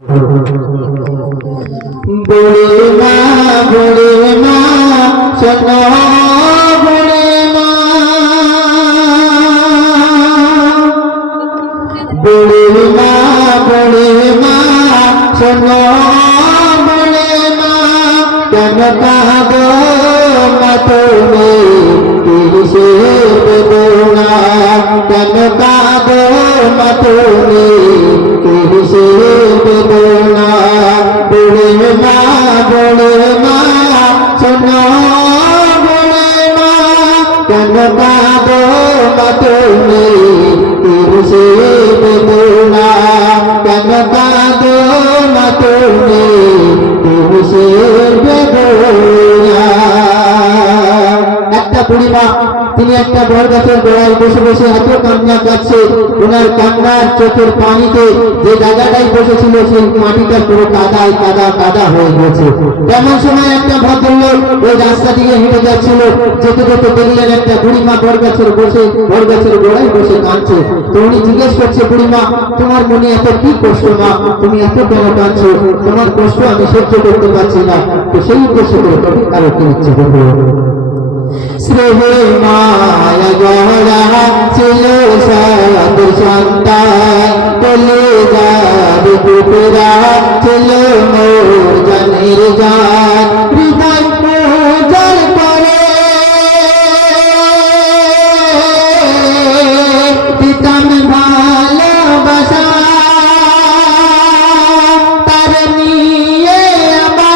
বুড়ি মা শোনো বুড়ি মা, বুড়ি মা শোনো বুড়ি মা, কেন কাঁদো মা তুমি কিসের বেদনা, কেন কাঁদো মা তুমি কিসের বেদনা, বুড়ি মা শোনো বুড়ি মা, কেন কাঁদো মা তুমি কিসের বেদনা, কেন কাঁদো মা তুমি কিসের বেদনা। একটা বুড়ি মা, তিনি একটা বড় গাছের গোড়ায় বসে বসে এত কান্না কাটছে, ওনার কান্নার চোখের পানিতে যে জায়গাটাই বসেছিল সেই মাটিটা পুরো কাদায় কাদা হয়ে গেছে। তেমন সময় একটা ভদ্রলোক ওই রাস্তা দিয়ে হেঁটে যাচ্ছিল, যেতে যেতে দেখলেন একটা বুড়ি মা বড় গাছের গোড়ায় বসে কাঁদছে। তো উনি জিজ্ঞেস করছে, বুড়ি মা তোমার মনে এত কি কষ্ট মা, তুমি এত কেন কাঁদছো, তোমার কষ্ট আমি সহ্য করতে পারছি না। তো সেই উদ্দেশ্য করে তবে আরো কি ইচ্ছে করবো। স্নেহে মায়া গড়া ছিল সাত সন্তান, বলে যাবে টুকরা ছিল মোর জানের জান, হৃদয় পূজার করে দিতাম ভালোবাসা, তার নিয়ে আমার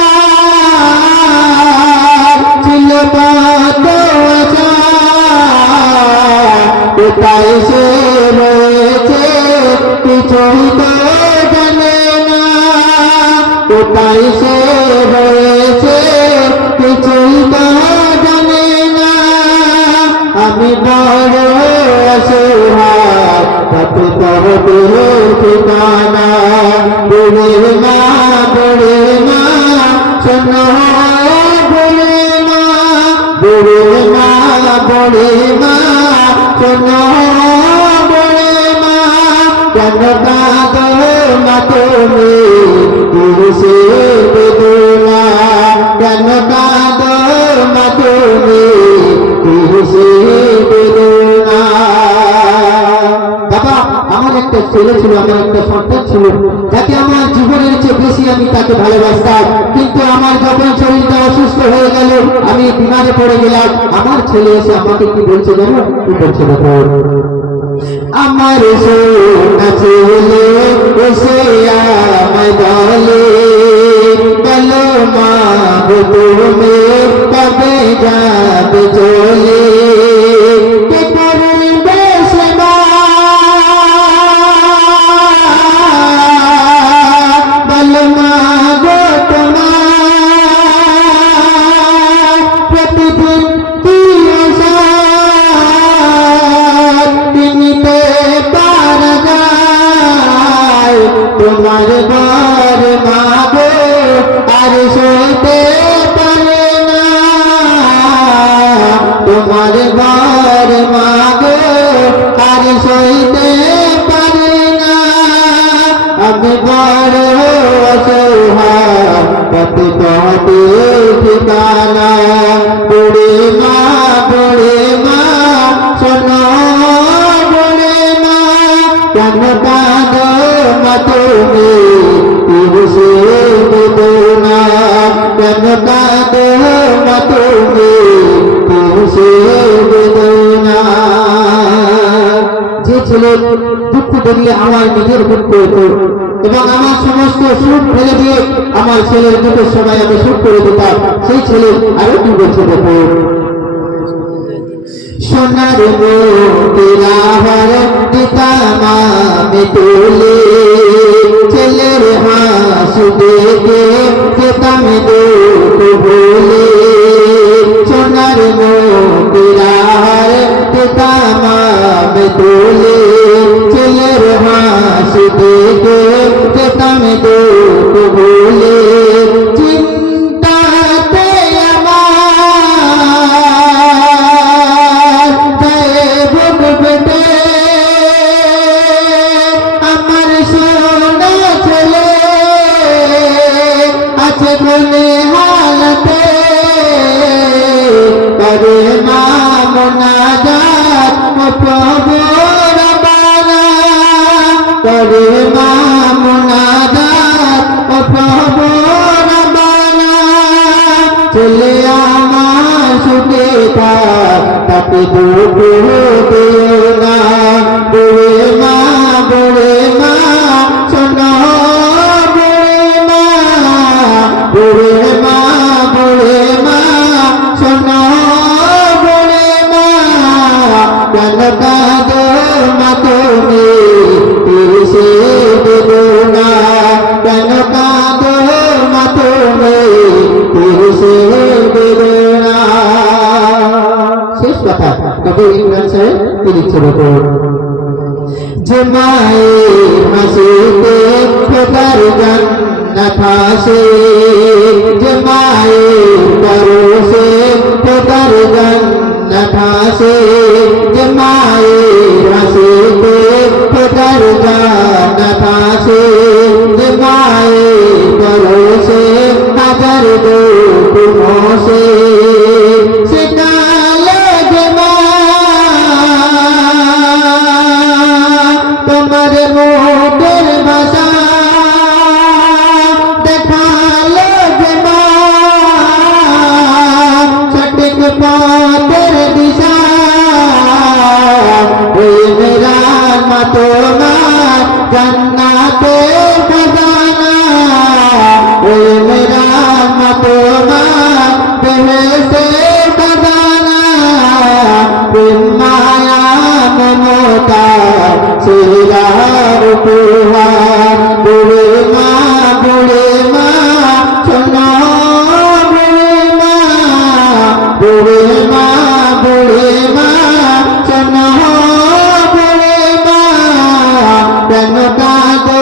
ছিল কত আশা, কোথায় সে রয়েছে কিছুই তো জানে না, কোথায় সে রয়েছে কিছুই তো জানে না, আমি বড় অসহায় কত তবে ঠিকানা, বুড়ি মা শোনো বুড়ি মা, বুড়ি মা শোনো বুড়ি মা, কেন কাঁদো মা তুমি কিসের বেদনা, কেন কাঁদো মা তুমি কিসের বেদনা। বাবা, আমার একটা ছেলে ছিল, আমার একটা সন্তান ছিল, যাকে আমার জীবনের চেয়ে বেশি আমি তাকে ভালোবাসতাম, কিন্তু আমার যখন শরীরটা অসুস্থ হয়ে গেল, আমি বিমারে পড়ে গেলাম, আমার ছেলে এসে আমাকে কি বলছে জানো, কি বলছে দেখো, আমার সোনা ছেলে এসে আমায় বলে, বলো মা গো তুমি কবে যাবে চলে, কে করবে সেবা, বলো মা গো তোমার প্রতিদিন কি আশা, কিনিতে পারা যায় তোমার ঘর মা গো, আর সইতে পারে না, তোমার ঘর মা গো, আর সইতে পারে না, আমি বড় অসহায় কত কবে ঠিকানা, বুড়ি মা শোনো বুড়ি মা, কেন কাঁদো মা তুমি কিসের বেদনা, কেন কাঁদো মা তুমি কিসের বেদনা। যে ছেলে দুঃখ দেখলে আমার নিজের দুঃখ হতো এবং আমার সমস্ত সুখ ফেলে দিয়ে আমার ছেলের দুঃখের সময় আমি সুখ করে দিতাম, সেই ছেলে আরো কি বলছে দেখো, সোনার মোতিরাহার দিতাম আমি তুলে, ছেলের হাসি দেখে যেতাম দুঃখ ভুলে, সোনার মোতিরাহার দিতাম আমি তুলে, ছেলের হাসি দেখে যেতাম দুঃখ ভুলে, চিন্তাতে আমার বুক পেটে আমার সোনা ছেলে যাচ্ছে তিরিশের উপর। যে মায়ের হাসিতে খোদার জান্নাত আসে, যে মায়ের পরশে খোদার জান্নাত আসে, যে মায়ের হাসিতে খোদার জান্নাত আসে, যে মায়ের পরশে হাজার দুঃখ মোছে, সেকালে যে মা তোমার মুখের ভাষা দেখালো যে মা সঠিক পথের দিশা, ওই মেরা মা তোমার জান্নাতের খাজানা, ওই মেরা মা তোমার বেহেশতের খাজানা, প্রেম মায়া মমতা শিরার উপহার। বুড়ে মা শোনো বুড়ে মা, বুড়ে মা শোনো বুড়ে মা, কেন কাঁদো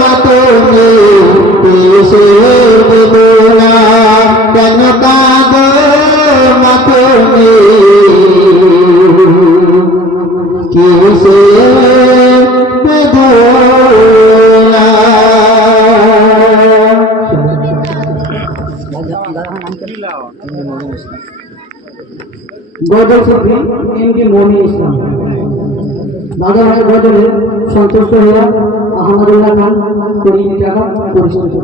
মা তুমি কিসের বেদনা, কেন কাঁদো মা তুমি কিসের বেদনা। গজল শিল্পী এমডি মমিন ইসলাম। দাদা ভাই গজলে সন্তুষ্ট হইয়া আহমদুল্লাহ খান 20 টাকা পুরস্কৃত।